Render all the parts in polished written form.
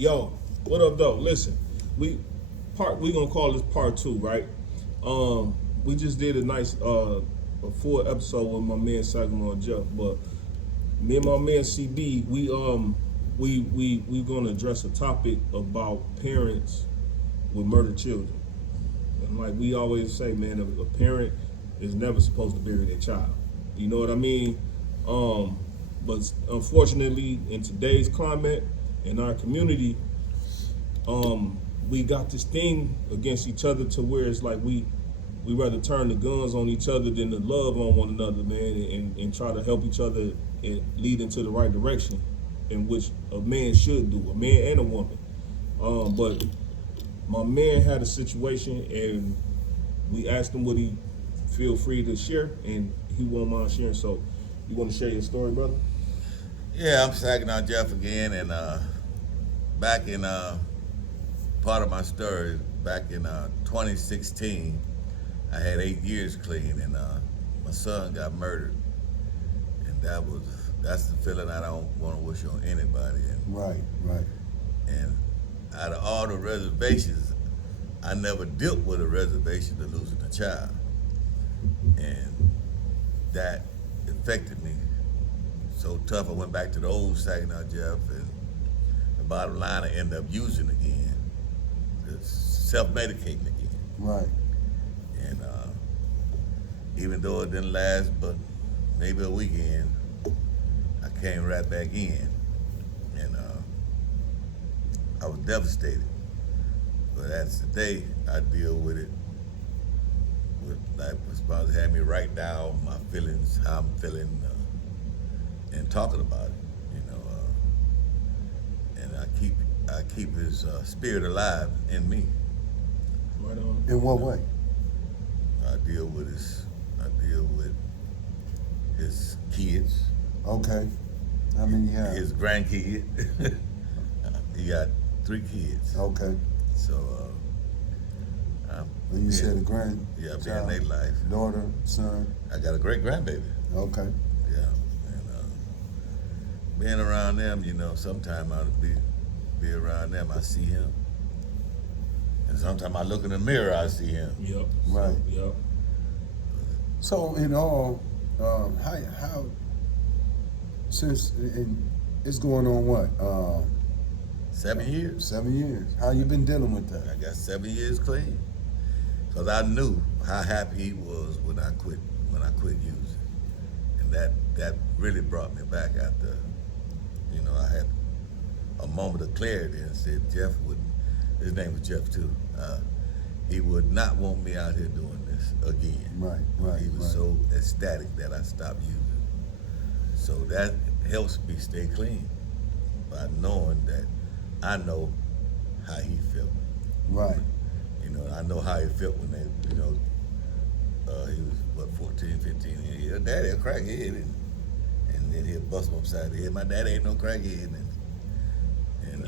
Yo, what up, though? Listen, we gonna call this part 2, right? We just did a nice a full episode with my man Saginaw Jeff, but me and my man CB, we gonna address a topic about parents with murdered children. And like we always say, man, a parent is never supposed to bury their child. You know what I mean? But unfortunately, in today's climate, in our community, we got this thing against each other to where it's like we rather turn the guns on each other than to love on one another, man, and try to help each other and lead into the right direction in which a man should do, a man and a woman. But my man had a situation, and we asked him would he feel free to share, and he won't mind sharing. So, you want to share your story, brother? Yeah, I'm Saginaw Jeff again, and back in part of my story, back in 2016, I had 8 years clean, and my son got murdered, and that's the feeling I don't want to wish on anybody. And, Right. and out of all the reservations, I never dealt with a reservation of losing a child, and that affected me so tough. I went back to the old Saginaw Jeff, and the bottom line, I ended up using again, self-medicating again. Right. And even though it didn't last but maybe a weekend, I came right back in, and I was devastated. But that's the day I deal with it. With like was supposed to have me write down my feelings, how I'm feeling, and talking about it, and I keep his spirit alive in me. Right on. In what way? I deal with his kids, Okay. How many you have? his grandkid. He got 3 kids. Okay. So When you said a grand. yeah, being in their life. Daughter, son. I got a great grandbaby. Okay. Yeah, and being around them, sometimes I'll be around them, I see him, and sometimes I look in the mirror, I see him. Yep. Right. Yep. So in all, how since it's going on what? 7 years. 7 years. How you been dealing with I that? got 7 years clean, cause I knew how happy he was when I quit using, and that really brought me back after, I had a moment of clarity and said Jeff his name was Jeff too. He would not want me out here doing this again. Right. He was so ecstatic that I stopped using. So that helps me stay clean by knowing that I know how he felt. Right. I know how he felt when they, he was, 14, 15. Your daddy a crackhead, and then he'll bust him upside the head. My daddy ain't no crackhead. And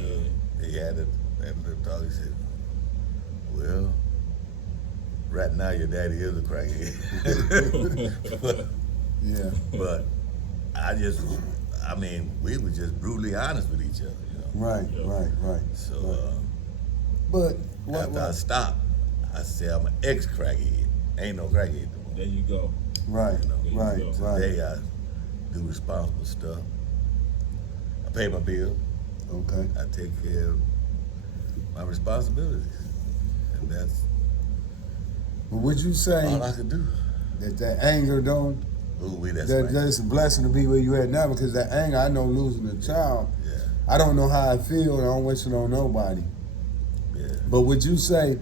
he had a little talk. He said, well, right now your daddy is a crackhead. Yeah. But we were just brutally honest with each other, Right. So But after I stopped, I said I'm an ex-crackhead. Ain't no crackhead no more. There you go. Right. Right. Today I do responsible stuff. I pay my bill. Okay. I take care of my responsibilities, and that's But would you say all I could do. that anger don't? That's That right. that's a blessing to be where you at now, because that anger, I know losing a child, Yeah, I don't know how I feel, and I don't wish it on nobody. yeah. But would you say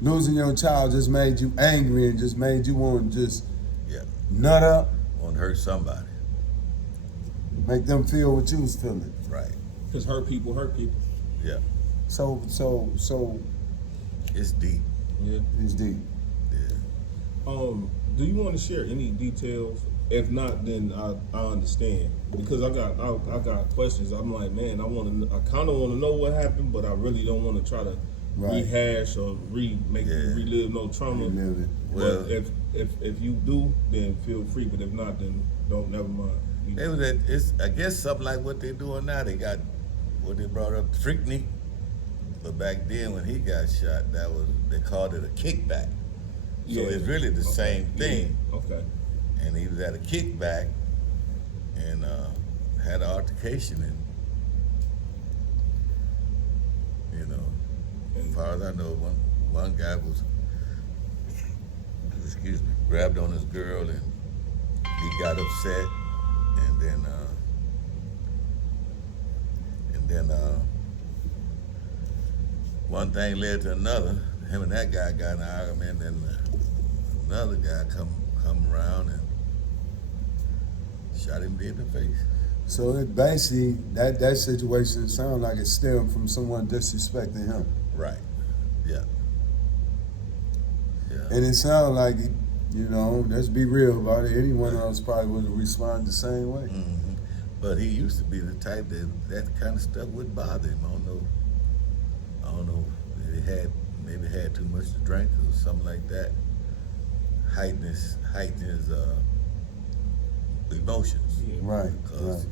losing your child just made you angry and just made you want to just Yeah. nut up, Want to hurt somebody, make them feel what you was feeling? right? Because hurt people hurt people. Yeah, So it's deep. Yeah. it's deep. Yeah. Do you want to share any details? If not, then I understand, because I got questions. I'm like, man, I kind of want to know what happened, but I really don't want to try to Right. rehash or make you Yeah. relive no trauma. Relive it. Well- But if you do, then feel free. But if not, then don't. Never mind. It's I guess something like what they're doing now. They got what they brought up, Freaknik. But back then when he got shot, they called it a kickback. So it's really the same thing. Yeah. Okay. And he was at a kickback and had an altercation, and as far as I know, one guy was, grabbed on his girl, and he got upset, and then one thing led to another. Him and that guy got in an argument, and another guy come around and shot him dead in the face. So it basically, that situation sounds like it stemmed from someone disrespecting him. Right. Yeah. And it sounds like, let's be real about it, anyone else probably would have responded the same way. Mm-hmm. But he used to be the type that kind of stuff would bother him. I don't know. Maybe had too much to drink or something like that. Heighten his emotions. Yeah. Right. Because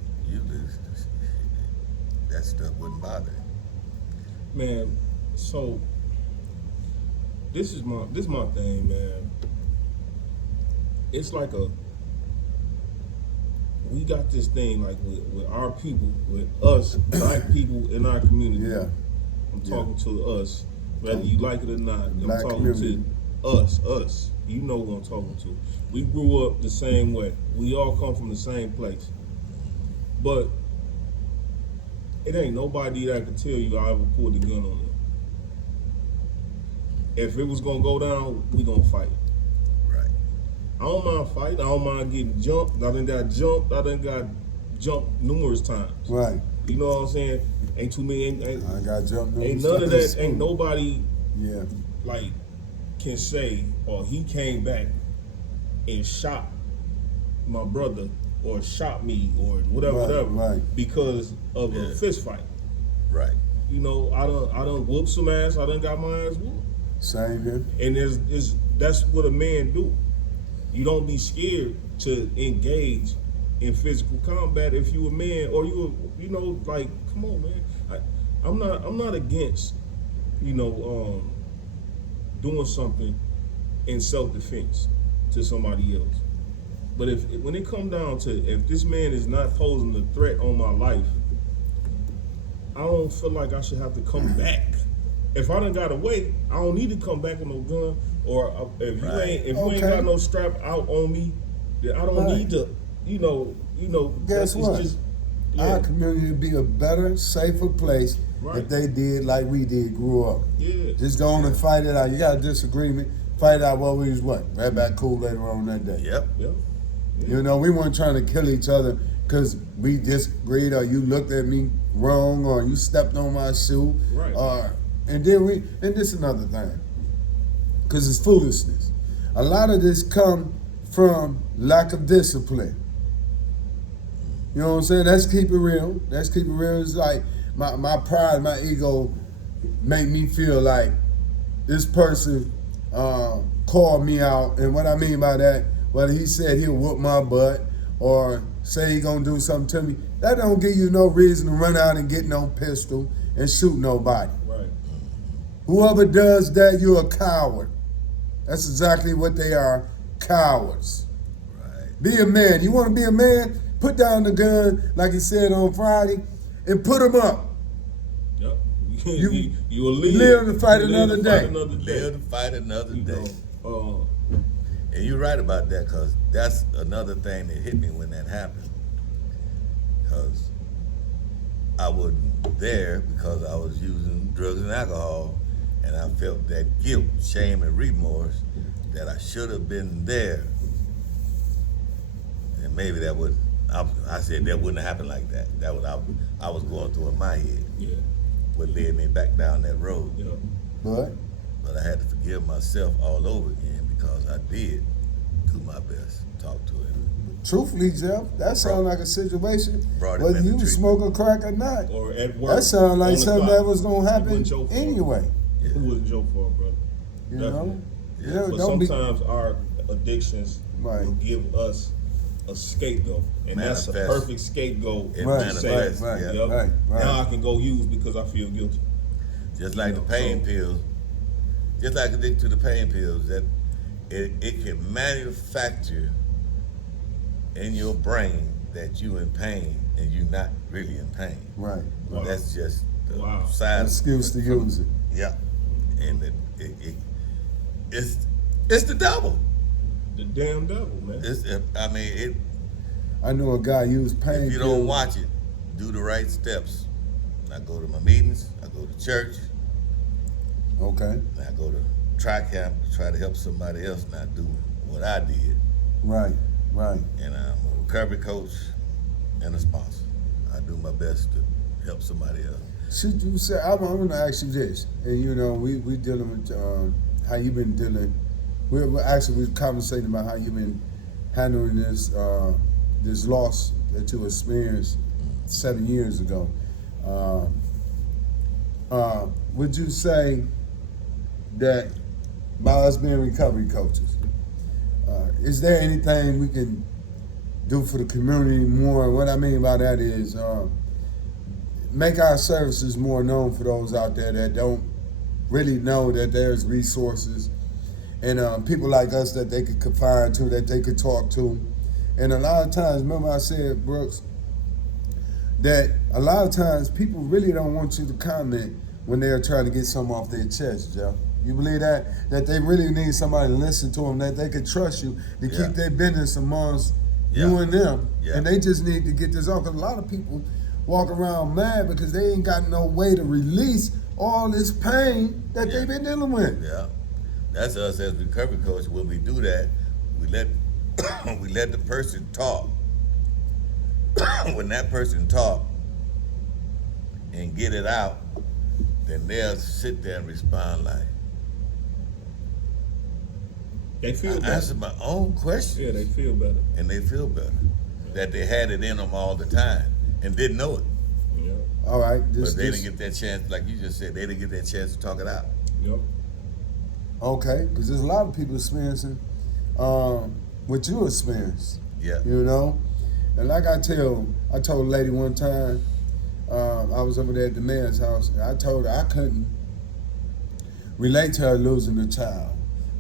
that stuff wouldn't bother him. Man, so this is my thing, man. It's like we got this thing like with our people, with us, black people in our community. Yeah. I'm talking to us, whether you like it or not. I'm Black talking community. to us. You know who I'm talking to. We grew up the same way. We all come from the same place. But it ain't nobody that can tell you I ever pulled a gun on them. If it was gonna go down, we gonna fight. Right. I don't mind fighting. I don't mind getting jumped. I done got jumped. Numerous times. Right. You know what I'm saying? Ain't too many. I got jumped. Ain't none of that. Ain't nobody Yeah. like can say, or he came back and shot my brother or shot me or whatever, Right. because of a fist fight. Right. I done whooped some ass. I done got my ass whooped. Same here. And that's what a man do. You don't be scared to engage in physical combat if you a man, or like, come on, man. I'm not against, doing something in self-defense to somebody else. But when it come down to, if this man is not posing a threat on my life, I don't feel like I should have to come back. If I done got away, I don't need to come back with no gun. Or if you ain't got no strap out on me, then I don't need to. Guess what? Our community would be a better, safer place if they did like we did, grew up. Yeah. Just go on and fight it out. You got a disagreement, fight out what we was right back cool later on that day. Yep. We weren't trying to kill each other because we disagreed, or you looked at me wrong, or you stepped on my shoe. Right. And this is another thing, because it's foolishness. A lot of this come from lack of discipline. You know what I'm saying? Let's keep it real. It's like my pride, my ego make me feel like this person called me out. And what I mean by that, whether he said he'll whoop my butt or say he gonna do something to me, that don't give you no reason to run out and get no pistol and shoot nobody. Right. Whoever does that, you're a coward. That's exactly what they are, cowards. Right. Be a man. You want to be a man? Put down the gun, like he said on Friday, and put him up. Yep. You will live to fight another day. Live to fight another day. And you're right about that, because that's another thing that hit me when that happened. Because I wasn't there because I was using drugs and alcohol, and I felt that guilt, shame, and remorse that I should have been there. And maybe that would, I said that wouldn't have happened like that. That was I was going through in my head. Yeah. What led me back down that road. Yeah. But I had to forgive myself all over again, because I did do my best to talk to him. truthfully, Jeff, that sounds like a situation, whether you was smoking crack or not. Or at work. That sounds like something that was going to It happen wasn't your fault. anyway. Yeah. It wasn't your fault, brother. You know? Yeah. But don't be. sometimes our addictions Right. will give us a scapegoat, and that's a Manifest. perfect scapegoat. It to Right, say, manifests, right, yeah. yep, right. now I can go use because I feel guilty. Just like You the know, pain so- pills, just like addicted to the pain pills, that it can manufacture in your brain that you in pain and you're not really in pain. Right. Wow. That's just the Wow. side An excuse to use it. Yeah, and it's the devil. The damn devil, man. I mean, I know a guy used pain if you pills. don't watch it, do the right steps. I go to my meetings. I go to church. Okay. I go to tri-camp to try to help somebody else not do what I did. Right. Right. And I'm a recovery coach and a sponsor. I do my best to help somebody else. Should you say? I'm going to ask you this, and you know, we dealing with how you been dealing. We're conversating about how you've been handling this this loss that you experienced 7 years ago. Would you say that by us being recovery coaches, is there anything we can do for the community more? What I mean by that is make our services more known for those out there that don't really know that there's resources and people like us that they could confide to, that they could talk to. And a lot of times, remember I said, Brooks, that a lot of times people really don't want you to comment when they're trying to get something off their chest, Jeff. You believe that? That they really need somebody to listen to them, that they could trust you to Yeah. keep their business amongst Yeah. you and them. Yeah. And they just need to get this off. Because a lot of people walk around mad because they ain't got no way to release all this pain that Yeah. they've been dealing with. Yeah, that's us as recovery coaches. When we do that, we let we let the person talk. When that person talk and get it out, then they'll sit there and respond like, They feel I better. answered my own question. Yeah, they feel better. And they feel better. That they had it in them all the time and didn't know it. Yeah. All right. But they didn't get that chance, like you just said, they didn't get that chance to talk it out. Yep. Okay, because there's a lot of people experiencing what you experienced. Yeah. You know? And like I told a lady one time, I was over there at the mayor's house, and I told her I couldn't relate to her losing a child.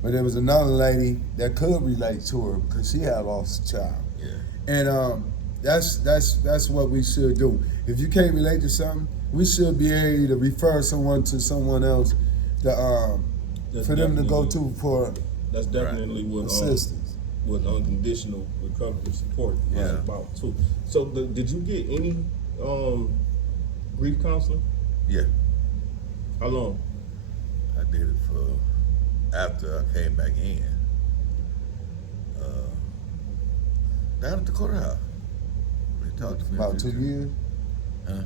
But there was another lady that could relate to her because she had lost a child. Yeah. And that's what we should do. If you can't relate to something, we should be able to refer someone to someone else to, That's for them to go definitely- to for That's definitely what assistance. what unconditional recovery support is Yeah. about too. So, did you get any grief counseling? Yeah. How long? I did it for after I came back in. Down at the courthouse. They talked to me. About a few 2 times. years. Huh?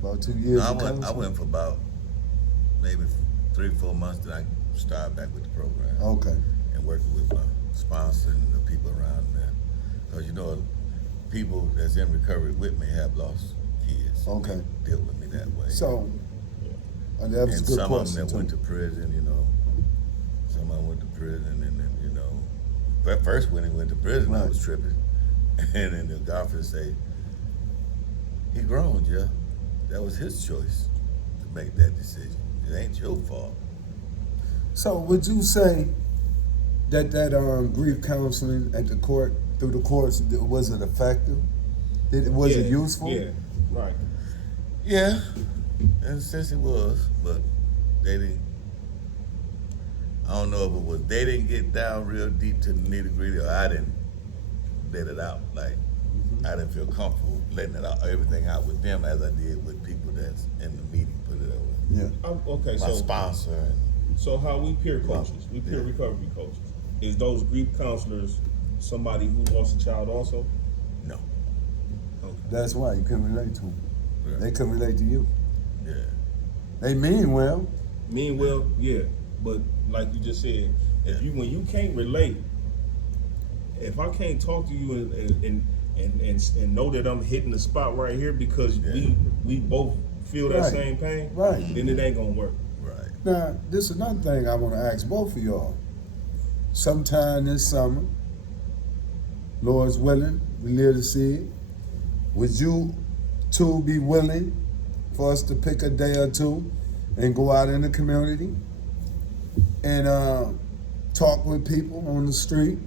About 2 years. No, I of went counseling? for about maybe 3-4 months. Then I started back with the program Okay. and working with my sponsor and the people around there. Because you know, people that's in recovery with me have lost kids. Okay. They deal with me that way. So, that was and a good some question of them that went too. to prison, you know. Some of them went to prison, and then, you know. But first, when he went to prison, I Right. was tripping. And then the golfer say, he grown, Jeff. That was his choice to make that decision. It ain't your fault. So, would you say that grief counseling at the court, through the courts, was it effective? Was it useful? Yeah. Right. Yeah, in a sense it was, but they didn't. I don't know if it was they didn't get down real deep to the nitty gritty, or I didn't let it out. Like I didn't feel comfortable letting it out, everything out with them as I did with people that's in the meeting. Put it over. Yeah. Okay. My So, sponsor and so how we peer coaches, we peer Yeah. recovery coaches. Is those grief counselors somebody who lost a child also? no, Okay. That's why you couldn't relate to them. yeah, They couldn't relate to you. yeah, They mean well. Mean well, yeah, but like you just said, if you when you can't relate, if I can't talk to you and know that I'm hitting the spot right here because Yeah. we both feel that Right. same pain, Right. then it ain't gonna work. right, Now, this is another thing I want to ask both of y'all. Sometime this summer, Lord's willing, We live to see it. Would you two be willing for us to pick a day or two and go out in the community and talk with people on the street,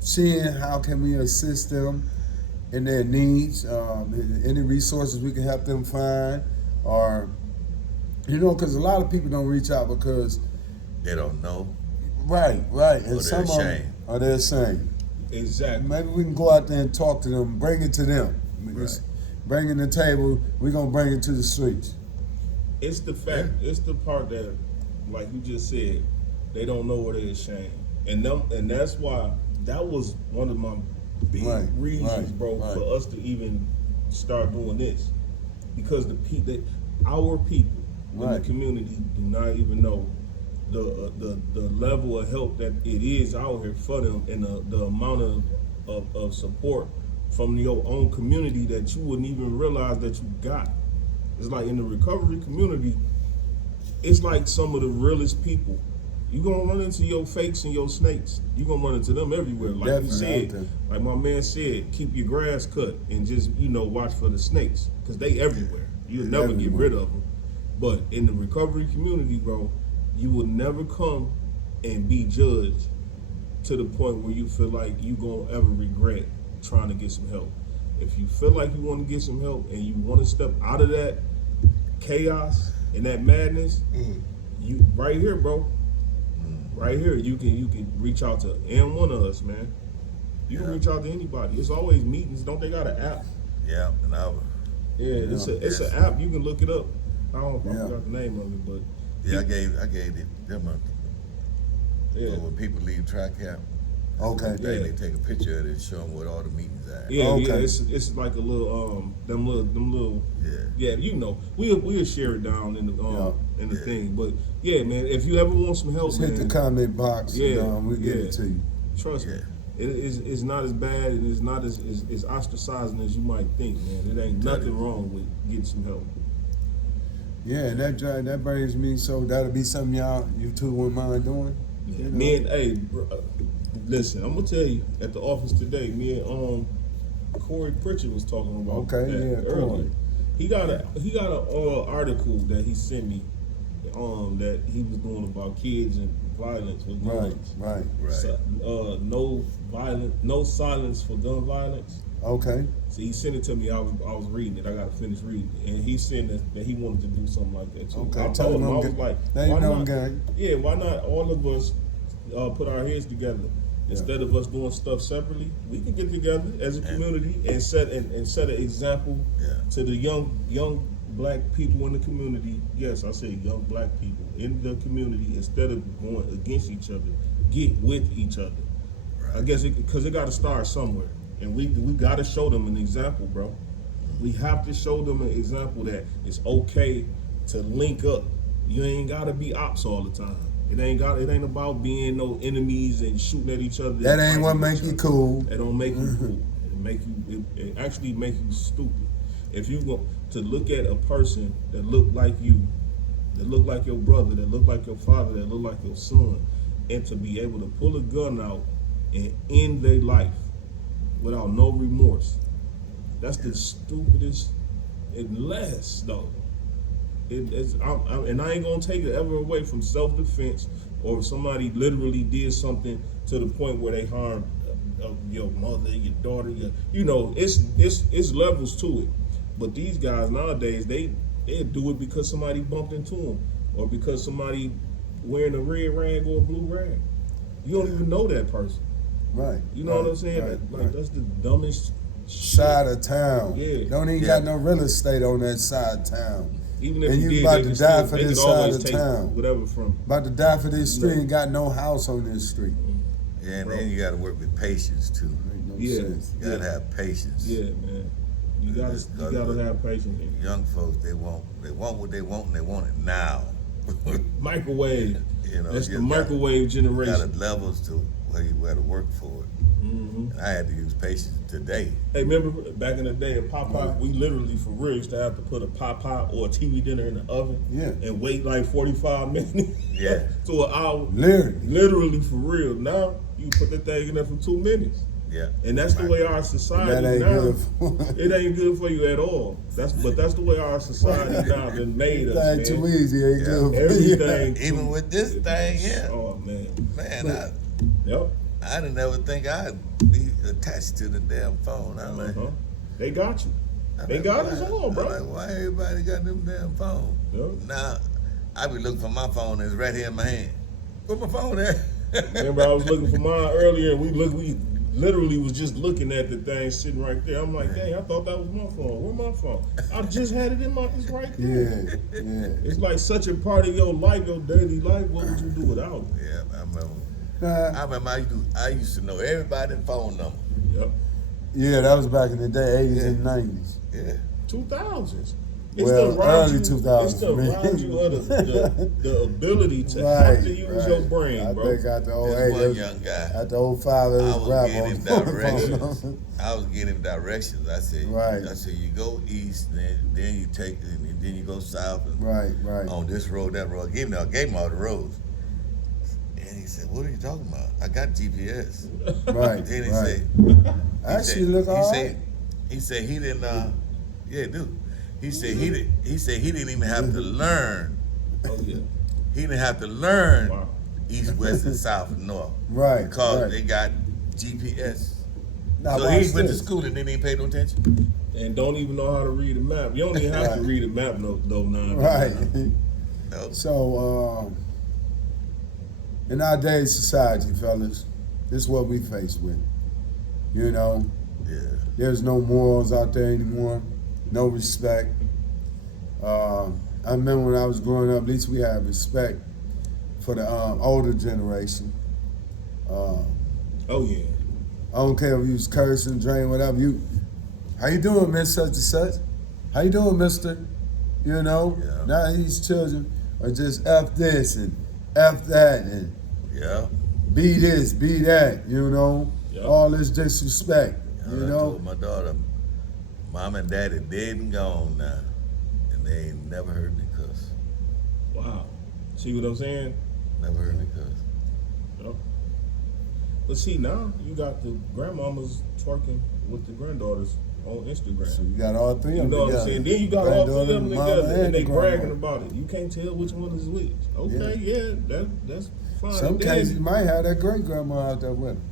seeing how can we assist them in their needs, any resources we can help them find, or because a lot of people don't reach out because They don't know. right, and Or some they're of them ashamed. are they're ashamed. Exactly. Maybe we can go out there and talk to them, bring it to them. Right. Bring it to the table. We're gonna bring it to the streets. It's the fact. It's the part that, like you just said, they don't know where they're ashamed, and that's why that was one of my big reasons, bro, for us to even start doing this, because our people in the community do not even know the level of help that it is out here for them, and the amount of support from your own community that you wouldn't even realize that you got. It's like in the recovery community, it's like some of the realest people. You're gonna run into your fakes and your snakes. You're gonna run into them everywhere. Like you said, like my man said, keep your grass cut and just, watch for the snakes, because they everywhere. You'll never get rid of them. But in the recovery community, bro, you will never come and be judged to the point where you feel like you gonna ever regret trying to get some help. If you feel like you want to get some help and you want to step out of that chaos and that madness, you right here, bro. Right here, you can reach out to any one of us, man. You can reach out to anybody. It's always meetings. Don't they got an app? Yeah, an hour. Yeah, it's an app. You can look it up. I forgot the name of it, but yeah, I gave them a. yeah. So when people leave tri-cap, Okay. they take a picture of it and show them what all the meetings are. Yeah, it's like a little them little we'll share it down in the thing. But yeah, man, if you ever want some help, Just man, hit the comment box. Yeah, We'll get it to you. Trust me, it's not as bad and it's not as ostracizing as you might think, man. It ain't nothing wrong with getting some help. Yeah, and that brings me, so that'll be something you two wouldn't mind doing? Yeah. Me and listen, I'm gonna tell you, at the office today, me and Corey Pritchard was talking about that earlier. Corey. He got a article that he sent me that he was doing about kids and violence with guns. Right. So, no silence for gun violence. Okay. So he sent it to me. I was reading it. I got to finish reading it, and he said that he wanted to do something like that too. Okay. I told him, I was like, why not? Yeah, why not all of us put our heads together? Instead of us doing stuff separately, we can get together as a community and set an example to the young black people in the community. Yes, I say young black people in the community. Instead of going against each other, get with each other. Right. I guess because it got to start somewhere, and we got to show them an example, bro. We have to show them an example that it's okay to link up. You ain't got to be ops all the time. It ain't about being no enemies and shooting at each other. That ain't what make you cool. It don't make you cool. It actually make you stupid. If you want to look at a person that look like you, that look like your brother, that look like your father, that look like your son, and to be able to pull a gun out and end their life without no remorse, that's the stupidest. Unless though. And I ain't gonna take it ever away from self-defense, or if somebody literally did something to the point where they harmed your mother, your daughter, it's levels to it. But these guys nowadays, they do it because somebody bumped into them, or because somebody wearing a red rag or a blue rag. You don't even know that person. Right. You know what I'm saying? That's the dumbest shit. Side of town. Yeah. Don't even got no real estate on that side of town. Even if and you you did, about they to could die still, for they this could always side of take town. whatever from. About to die for this street and got no house on this street. Yeah, and then you got to work with patience too. Make no sense. You got to have patience. Yeah, man. You gotta have patience. Young folks, they want what they want, and they want it now. Microwave. That's the you microwave generation. Got levels to where you got to work for it. Mm-hmm. And I had to use patience today. Hey, remember back in the day at Popeye, we literally for real used to have to put a Popeye or a TV dinner in the oven and wait like 45 minutes to an hour. Literally. Literally for real. Now you put that thing in there for 2 minutes. Yeah. And that's the way our society That ain't now. good for It ain't good for you at all. That's the way our society now been made us, Everything man. too easy ain't Yeah. good for Everything. Even with this thing here, Oh man. man, Yep. I didn't ever think I'd be attached to the damn phone. I'm like, They got you. I'm They like, got why- us all, bro. I'm like, why everybody got them damn phone? Yep. Now, I be looking for my phone, and it's right here in my hand. Where my phone at? Remember, I was looking for mine earlier, and we literally was just looking at the thing sitting right there. I'm like, dang, I thought that was my phone. Where my phone? I just had it in my. It's right there. Yeah. It's like such a part of your life, your daily life. What would you do without it? Yeah, I remember. Nah, I used to know everybody's phone number. Yep. yeah, that was back in the day, 80s Yeah. and 90s. Yeah. 2000s. Well, early 2000s It's to for me. round you of the ability to Right, have to use your brain, I bro. think after This one 08, young guy, after 05, it I was was rap getting on him the directions. phone. I was getting him directions. I said, Right. I said, you go east, then you take, and then you go south, and Right. on this road, that road. I gave him all the roads. And he said, what are you talking about? I got GPS. Right, Then he right. said, Actually, look all right. he said he didn't, yeah, dude. He said he didn't even have to learn. Oh yeah. He didn't have to learn Wow. east, west, and south, and north. Right, Because right. they got GPS. Now, So watch he went to this. school and didn't even pay no attention. And don't even know how to read a map. You don't even have to read a map though now. Right. No. So, in our day's society, fellas, this is what we face with. You know, Yeah. there's no morals out there anymore, no respect. I remember when I was growing up, at least we had respect for the older generation. Oh yeah. I don't care if you was cursing, drinking, whatever. How you doing, Miss Such and Such? How you doing, Mister? You know. Yeah. Now these children are just F this and F that and Yeah. be this, be that. You know, Yep. all this disrespect. You I know. told my daughter, Mom and Daddy dead and gone now, and they ain't never heard me cuss. Wow. See what I'm saying? Never heard me cuss. Yep. But see now you got the grandmamas twerking with the granddaughters on Instagram. So you got all three You of them know what I'm together. saying? Then you got all three of them Granddaughter, mama, together, and they the bragging grandma. about it. You can't tell which one is which. Okay, yeah, that's fine. Some And then- cases you might have that great grandma out there with them.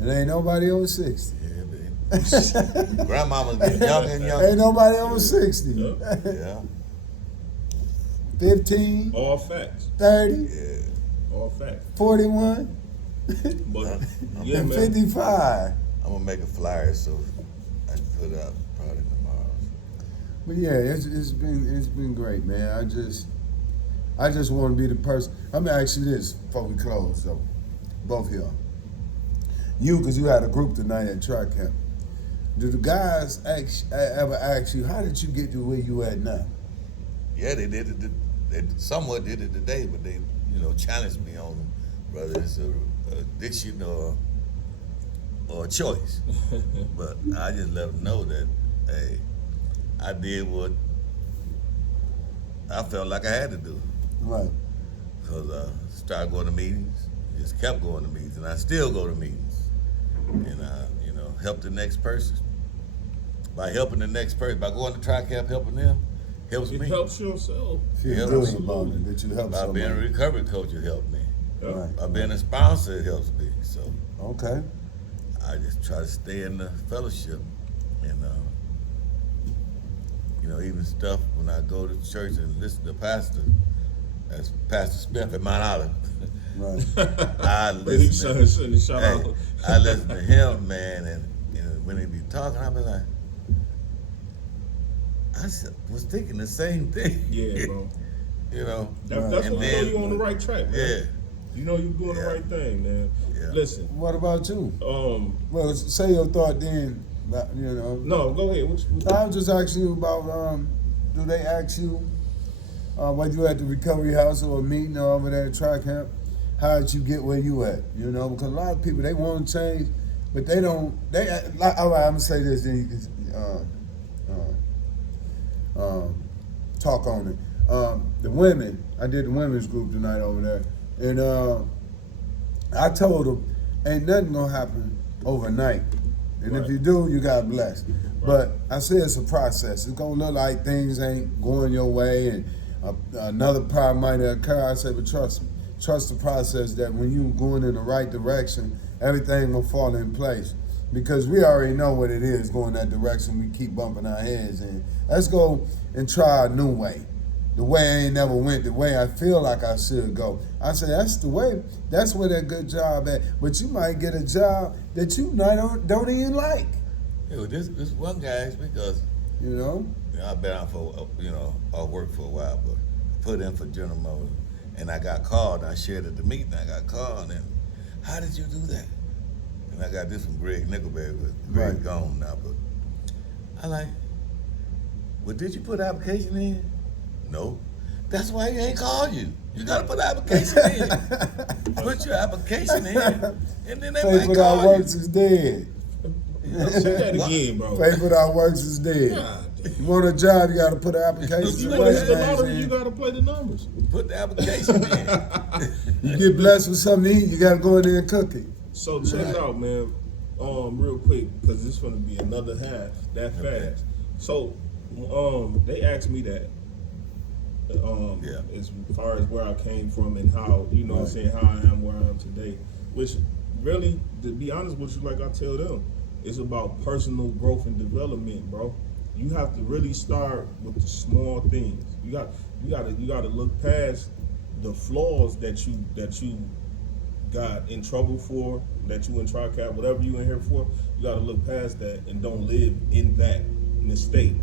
And ain't nobody over 60. Yeah, baby. Grandmama's getting younger and Ain't younger. nobody over 60. Yep. Yeah. 15, All facts. 30, Yeah. All facts. 41, But yeah, and man. 55. I'm gonna make a flyer so I can put it out probably tomorrow. But yeah, it's been great, man. I just want to be the person. I'm gonna ask you this before we close, though. Both of y'all. You, because you had a group tonight at track camp. Do the guys ever ask you, how did you get to where you at now? Yeah, they did it. They somewhat did it today, but they, challenged me on whether it's a addiction or a choice. But I just let them know that, hey, I did what I felt like I had to do. Right. Because I started going to meetings, just kept going to meetings, and I still go to meetings. And I, help the next person. By helping the next person, by going to TriCap, helping them, helps It me. helps yourself. Feel Yeah, good absolutely. about it that you help By being a somebody. recovery coach, it helped me. Yep. Right. By being a sponsor, it helps me. So Okay. I just try to stay in the fellowship, and even stuff when I go to church and listen to Pastor, that's Pastor Smith at Mount Olive. Right. I But he listen. sending shout Hey, out. I listen to him, man, and when he be talking, I be like, was thinking the same thing. Yeah, bro. That's And when you know then- you're on the right track, man. Yeah, You know you're doing the Yeah. right thing, man. Yeah. Listen, What about you? Well, say your thought then. no, go ahead. I was just asking you about, do they ask you, when you at the recovery house or a meeting or over there at track camp, how did you get where you at? Because a lot of people, they want to change, but they don't, all right, I'm going to say this, then you can talk on it. The women, I did the women's group tonight over there, and I told them, ain't nothing going to happen overnight. And Right. if you do, you got blessed. But I say it's a process. It's gonna look like things ain't going your way, and another problem might occur. I say, but trust me, trust the process. That when you going in the right direction, everything will fall in place. Because we already know what it is going that direction. We keep bumping our heads in. Let's go and try a new way. The way I ain't never went, the way I feel like I should go. I say that's the way. That's where that good job at. But you might get a job that you don't even like. Yeah, this one guy is because You know. I've been out for off work for a while, but I put in for General Motors, and I got called. I shared at the meeting. I got called, and how did you do that? And I got this from Greg Nickelback, but Greg Right. gone now. But I like, well, did you put the application in? No. That's why he ain't called you. You gotta put the application in. Put your application in, and then they Faith might without call you. works is dead. Say that again, bro. Faith without works is dead. God damn. You want a job, you got to put an If application you in. want to hit the place lottery, you in. got to play the numbers. Put the application in. You get blessed with something to eat, you got to go in there and cook it. So check it out, man. Real quick, because this is going to be another half that Okay. fast. So, they asked me that. Yeah. As far as where I came from and how, you know what I'm saying, how I am where I am today. Which really, to be honest with you, like I tell them, it's about personal growth and development, bro. You have to really start with the small things. You gotta look past the flaws that you got in trouble for, that you in tri-cap, whatever you in here for. You gotta look past that and don't live in that mistake.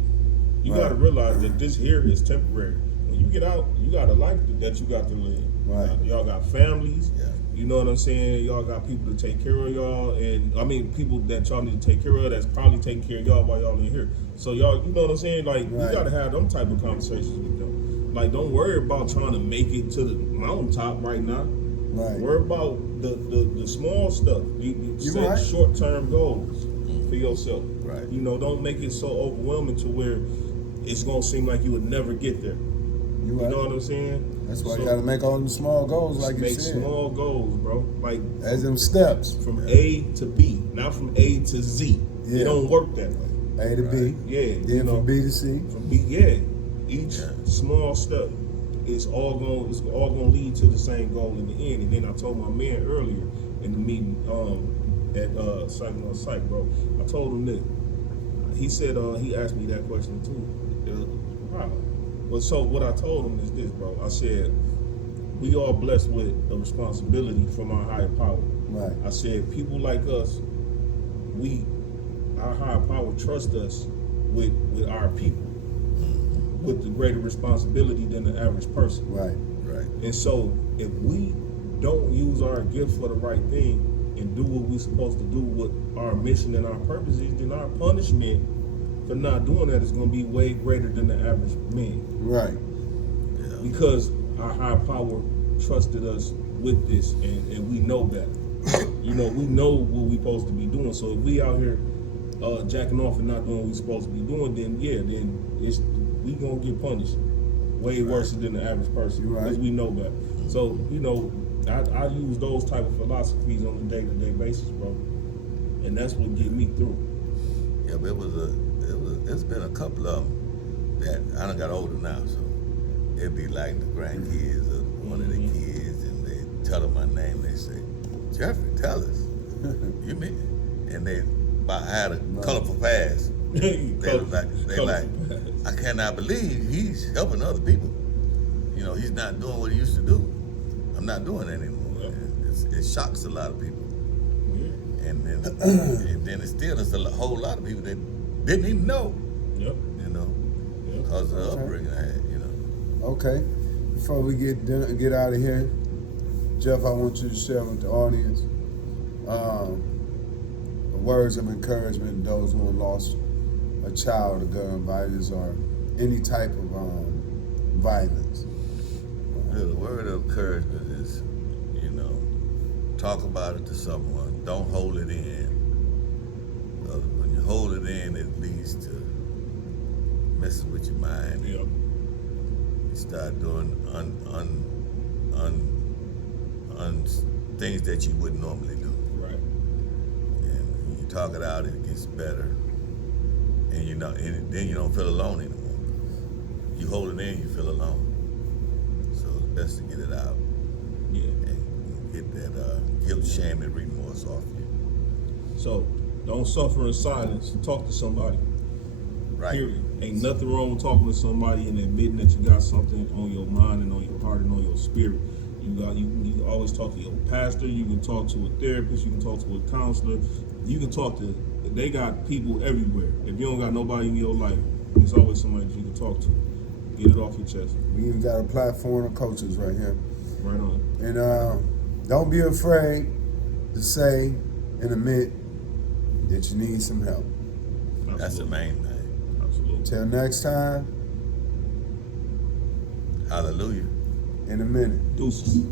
You Right. gotta realize that this here is temporary. When you get out, you got a life that you got to live. Right. Y'all got families. Yeah. You know what I'm saying? Y'all got people to take care of y'all, and I mean people that y'all need to take care of. That's probably taking care of y'all while y'all in here. So y'all, you know what I'm saying? Like Right. you gotta have them type of conversations with them. Like don't worry about trying to make it to the mountaintop right now. Right. Worry about the small stuff. You You're set right. short-term goals for yourself. Right. You know, don't make it so overwhelming to where it's gonna seem like you would never get there. You You right. know what I'm saying? That's why So, you got to make all them small goals, like you make said. small goals, bro. Like As them steps. from A to B, not from A to Z. Yeah. It don't work that way. A to B. Yeah, you Then know, from B to C. from B, yeah. Each small step is all gonna lead to the same goal in the end. And then I told my man earlier in the meeting at Saginaw Psych, bro. I told him that. He said he asked me that question too. Wow. Well, so what I told him is this, bro. I said we all blessed with a responsibility from our higher power. Right. I said people like us, our higher power trust us with our people, with the greater responsibility than the average person. Right. Right. And so if we don't use our gift for the right thing and do what we're supposed to do, what our mission and our purpose is, then our punishment for not doing that is going to be way greater than the average man. Right. Yeah. Because our higher power trusted us with this, and we know that. You know, we know what we're supposed to be doing. So if we out here jacking off and not doing what we're supposed to be doing, then we gonna get punished way worse than the average person You're right. because we know that. So you know, I use those type of philosophies on a day-to-day basis, bro, and that's what get me through. Yeah, but it's been a couple of them that I done got older now, so it'd be like the grandkids or one of the kids, and they tell them my name. They say, Jeffrey, tell us. You mean? And they had a colorful past. They like, I cannot believe he's helping other people. You know, he's not doing what he used to do. I'm not doing that anymore. Yep. It shocks a lot of people. Yeah. And then it still is a whole lot of people that didn't even know, Yep. you know, Yep. because of the upbringing I had, you know. Okay. Before we get out of here, Jeff, I want you to share with the audience words of encouragement to those who have lost a child to gun violence or any type of violence. The word of encouragement is, you know, talk about it to someone. Don't hold it in. When you hold it in, it leads to messing with your mind. Yep. You start doing things that you wouldn't normally do. Right. And talk it out, it gets better, and and then you don't feel alone anymore. You hold it in, you feel alone. So it's best to get it out. Yeah. And get that guilt, shame, and remorse off you. So don't suffer in silence. Talk to somebody. Right. Period. Ain't nothing wrong with talking to somebody and admitting that you got something on your mind and on your heart and on your spirit. You can always talk to your pastor. You can talk to a therapist. You can talk to a counselor. You can talk to. They got people everywhere. If you don't got nobody in your life, there's always somebody that you can talk to. Get it off your chest. We even got a platform of coaches right here. Right on. And don't be afraid to say and admit that you need some help. Absolutely. That's the main thing. Absolutely. Till next time, Hallelujah. in a minute. Deuces.